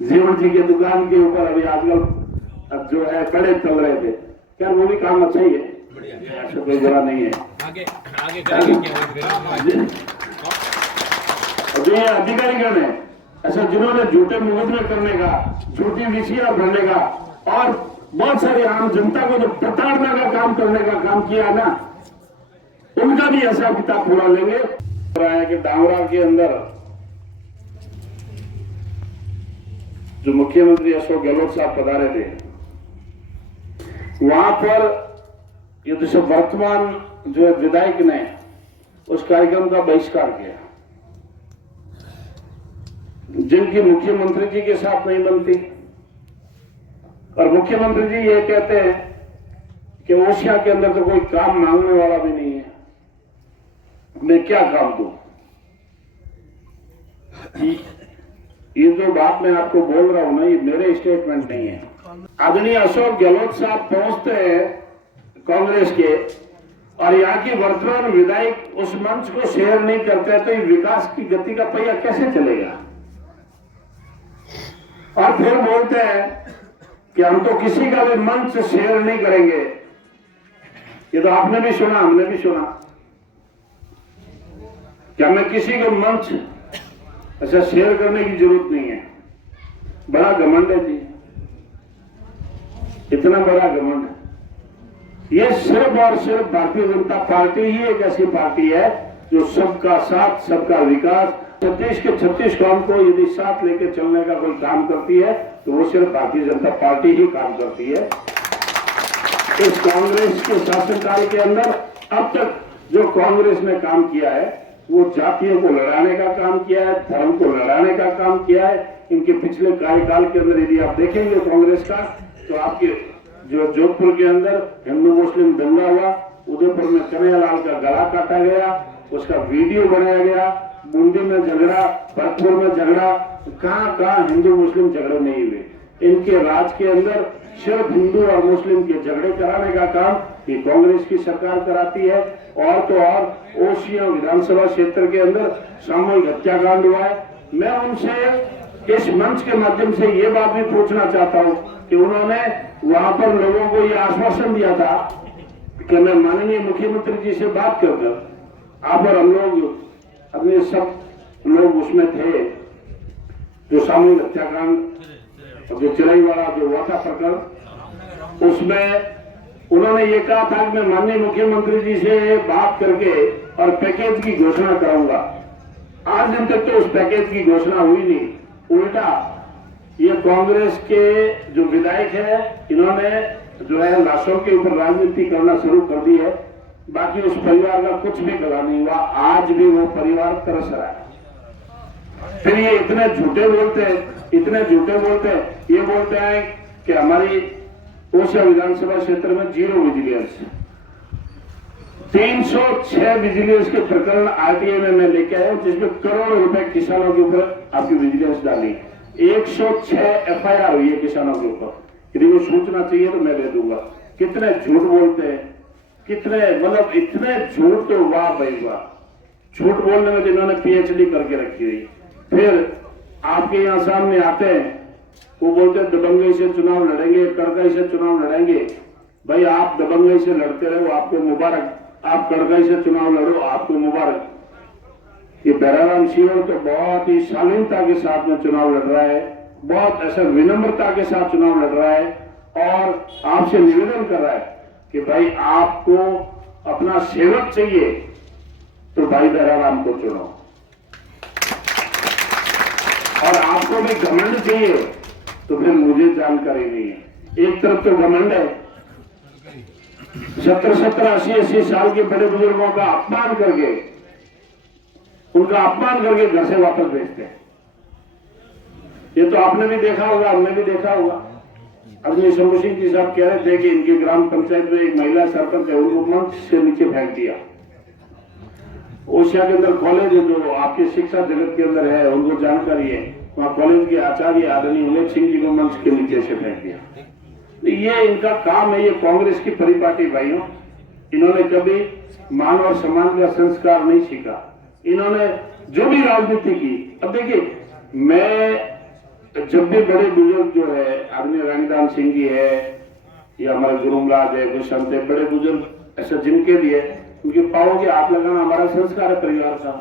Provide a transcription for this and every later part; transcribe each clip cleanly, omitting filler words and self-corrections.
जीवन जी की दुकान के ऊपर अभी आजकल जो है बड़े चल रहे थे, क्या वो भी काम अच्छा ही है, ऐसा कोई बुरा नहीं है। आगे आगे करेंगे जो ये अधिकारीगण है ऐसा जिन्होंने झूठे मुकदमे करने का, झूठी विषया भरने का और बहुत सारी आम जनता को जो प्रताड़ना का काम करने का काम किया ना, उनका भी हिसाब किताब पूरा लेंगे। कि डांगरा के अंदर जो मुख्यमंत्री अशोक गहलोत साहब पधारे थे, वहां पर ये जो वर्तमान जो विधायक ने उस कार्यक्रम का बहिष्कार किया, जिनकी मुख्यमंत्री जी के साथ नहीं बनती। और मुख्यमंत्री जी ये कहते हैं कि ओसिया के अंदर तो कोई काम मांगने वाला भी नहीं है, मैं क्या काम दूं। ये जो बात मैं आपको बोल रहा हूं ना, ये मेरे स्टेटमेंट नहीं है। आदरणीय अशोक गहलोत साहब पहुंचते हैं कांग्रेस के, और यहाँ की वर्तमान विधायक उस मंच को शेयर नहीं करते, तो ये विकास की गति का पहिया कैसे चलेगा। और फिर बोलते हैं कि हम तो किसी का भी मंच शेयर नहीं करेंगे। ये तो आपने भी सुना, हमने भी सुना कि हमें किसी को मंच ऐसा शेयर करने की जरूरत नहीं है। बड़ा घमंड है जी, इतना बड़ा घमंड है। ये सिर्फ और सिर्फ भारतीय जनता पार्टी ही एक ऐसी पार्टी है जो सबका साथ सबका विकास, 36 के 36 काम को यदि साथ लेकर चलने का कोई काम करती है तो वो सिर्फ भारतीय जनता पार्टी ही काम करती है। इस कांग्रेस के शासनकाल के अंदर अब तक जो कांग्रेस ने काम किया है, वो जातियों को लड़ाने का काम किया है, धर्म को लड़ाने का काम किया है। इनके पिछले कार्यकाल के अंदर यदि आप देखेंगे कांग्रेस का, तो आपके जो जोधपुर के अंदर हिंदू मुस्लिम दंगा हुआ, उदयपुर में कन्हैयालाल का गला काटा गया, उसका वीडियो बनाया गया, बूंदी में झगड़ा, भरतपुर में झगड़ा, कहां कहां हिंदू मुस्लिम झगड़े नहीं हुए। इनके राज के अंदर सिर्फ हिंदू और मुस्लिम के झगड़े कराने का काम ये कांग्रेस की सरकार कराती है। और तो और ओसिया विधानसभा क्षेत्र के अंदर सामूहिक हत्याकांड हुआ है। मैं उनसे इस मंच के माध्यम से ये बात भी पूछना चाहता हूं कि उन्होंने वहां पर लोगों को ये आश्वासन दिया था कि मैं माननीय मुख्यमंत्री जी से बात कर आप और हम लोग अपने सब लोग उसमें थे, जो सामूहिक हत्याकांड, जो चिराई वाला जो हुआ था प्रकरण, उसमें उन्होंने ये कहा था कि मैं माननीय मुख्यमंत्री जी से बात करके और पैकेज की घोषणा कराऊंगा। आज दिन तक तो उस पैकेज की घोषणा हुई नहीं, उल्टा ये कांग्रेस के जो विधायक है, इन्होंने जो है लाशों के ऊपर राजनीति करना शुरू कर दी है। बाकी उस परिवार का कुछ भी गला नहीं हुआ, आज भी वो परिवार तरस रहा है। फिर ये इतने झूठे बोलते हैं, इतने झूठे बोलते हैं, ये बोलते हैं कि हमारी ओसिया विधानसभा क्षेत्र में 0 विजिलेंस, 306 विजिलेंस के प्रकरण आरटीआई में मैं लेके आया हूं, जिसमें करोड़ों रुपए किसानों के ऊपर आपकी विजिलेंस डाली। 106 एफआईआर हुई है किसानों के ऊपर। यदि वो सूचना चाहिए तो मैं दे दूंगा। कितने झूठ बोलते हैं, कितने मतलब इतने झूठ, तो वाह भाई वाह। झूठ बोलने में जिन्होंने पीएचडी करके रखी हुई, फिर आपके यहां सामने आते हैं, वो बोलते हैं दबंगई से चुनाव लड़ेंगे, कड़कई से चुनाव लड़ेंगे। भाई आप दबंगई से लड़ते रहो, आपको मुबारक। आप कड़कई से चुनाव लड़ो, आपको मुबारक। ये बैराराम सिंह तो बहुत ही शालीनता के साथ में चुनाव लड़ रहा है, बहुत ऐसा विनम्रता के साथ चुनाव लड़ रहा है, और आपसे निवेदन कर रहा है कि भाई आपको अपना सेवक चाहिए तो भाई बैराराम को चुनो, और आपको भी घमंड चाहिए तो फिर मुझे जानकारी नहीं है। एक तरफ तो घमंड है, 70-70, 80-80 साल के बड़े बुजुर्गों का अपमान करके, उनका अपमान करके घर से वापस भेजते हैं। ये तो आपने भी देखा होगा, हमने भी देखा होगा। अग्नि शंभू सिंह जी साहब कह रहे थे कि इनकी ग्राम पंचायत में एक महिला सरपंच है, उनको मंच से नीचे फेंक दिया। ओसिया के अंदर कॉलेज है जो आपके शिक्षा जगत के अंदर है, उनको जानकारी है, वहां कॉलेज के आचार्य आदरणीय उमेश सिंह जी को मंच के नीचे से फेंक दिया। तो ये इनका काम है, ये कांग्रेस की परिपाटी भाइयों। इन्होंने कभी मान और सम्मान का संस्कार नहीं सीखा। इन्होंने जो भी राजनीति की, अब देखिए मैं जब भी बड़े बुजुर्ग जो है आदरणीय रंगदान सिंह जी है या हमारे गुरुमराज है गुरसंत है, बड़े बुजुर्ग ऐसे जिनके लिए उनके पाओ के हाथ लगाना हमारा संस्कार है परिवार का,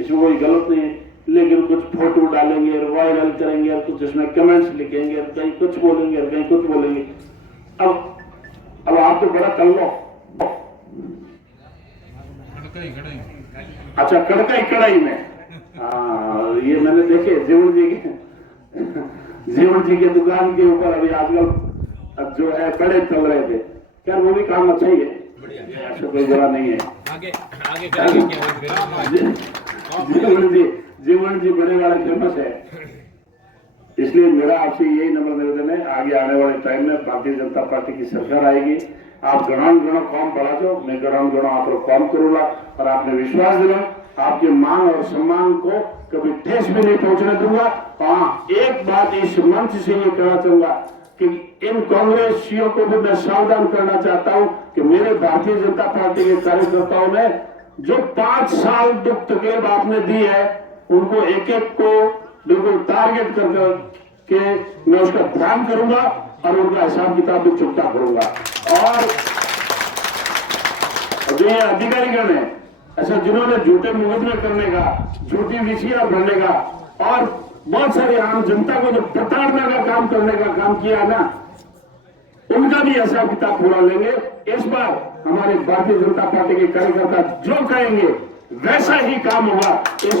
इसमें कोई गलत नहीं है। लेकिन कुछ फोटो डालेंगे, वायरल करेंगे, कुछ इसमें कमेंट्स लिखेंगे, कहीं कुछ बोलेंगे, कहीं कुछ बोलेंगे। अब आप तो बड़ा कर लो। अच्छा, कड़काई कड़ाई में, हाँ ये मैंने देखे जीवन जी के दुकान के ऊपर अभी आजकल जो है कड़े चल रहे थे। क्या वो भी काम अच्छा ही है, ऐसा कोई बुरा नहीं है। आगे आगे करेंगे क्या जीवन जी बड़े वाले फेमस है, इसलिए मेरा आपसे यही नम्र निवेदन है, आगे आने वाले टाइम में भारतीय जनता पार्टी की सरकार आएगी, आप गणन गणो काम बढ़ा दो, मैं गणन गणो आप लोग काम करूंगा और आपने विश्वास दिला आपके मान और सम्मान को कभी ठेस भी नहीं पहुंचने दूंगा। हाँ, एक बात इस मंच से ये कहना चाहूंगा कि इन कांग्रेसियों को भी मैं सावधान करना चाहता हूं कि मेरे भारतीय जनता पार्टी के कार्यकर्ताओं ने जो 5 साल दुख तकलीफ आपने दी है, उनको एक एक को बिल्कुल टारगेट कर के मैं उसका ध्यान करूंगा और उनका हिसाब किताब भी चुकता करूंगा। और जो ये अधिकारीगण है ऐसा जिन्होंने झूठे मुकदमे करने का, झूठी विषया भरने का और बहुत सारी आम जनता को जो प्रताड़ना का काम करने का काम किया ना, उनका भी हिसाब किताब पूरा लेंगे। इस बार हमारे भारतीय जनता पार्टी के कार्यकर्ता जो कहेंगे वैसा ही काम होगा। इस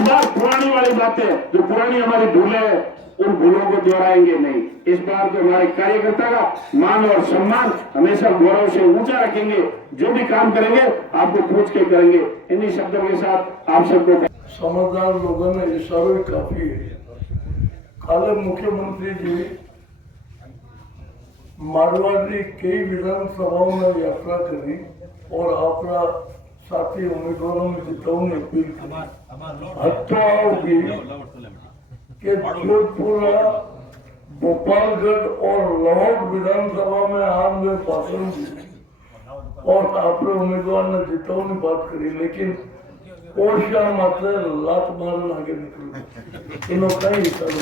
बार पुरानी वाली बातें, जो पुरानी हमारी भूलें हैं, उन भूलों को दोहराएंगे नहीं। इस बार तो हमारे कार्यकर्ता का मान और सम्मान हमेशा गौरव से ऊंचा रखेंगे। जो भी काम करेंगे आपको पूछ के करेंगे। इन्हीं शब्दों के साथ आप सबको समझदार लोगों ने इशारों काफी है। काले मुख्यमंत्री जी मारवाड़ी कई विधानसभाओं में यात्रा करी और अपना साथी उम्मीदवारों में जिताने अपील की। हत्याओं की कि जोधपुर, भोपालगढ़ और लाहौर विधानसभा में आज में भाषण दी और अपने उम्मीदवार ने जिताने बात करी, लेकिन ओडिशा मात्र लात मारन आगे निकल इनो कहीं करो।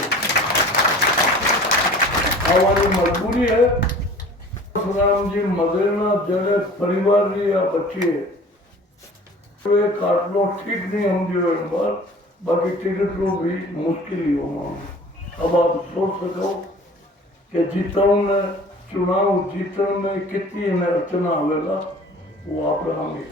हमारी मजबूरी है। राम जी मदेना जड़े परिवार या बच्चे वे काटलो ठीक नहीं हम जो बार, बाकी टिकट लो भी मुश्किल ही होगा। अब आप सोच सको कि जीतने चुनाव जीतने में कितनी अड़चना आवेगा, वो आप हमें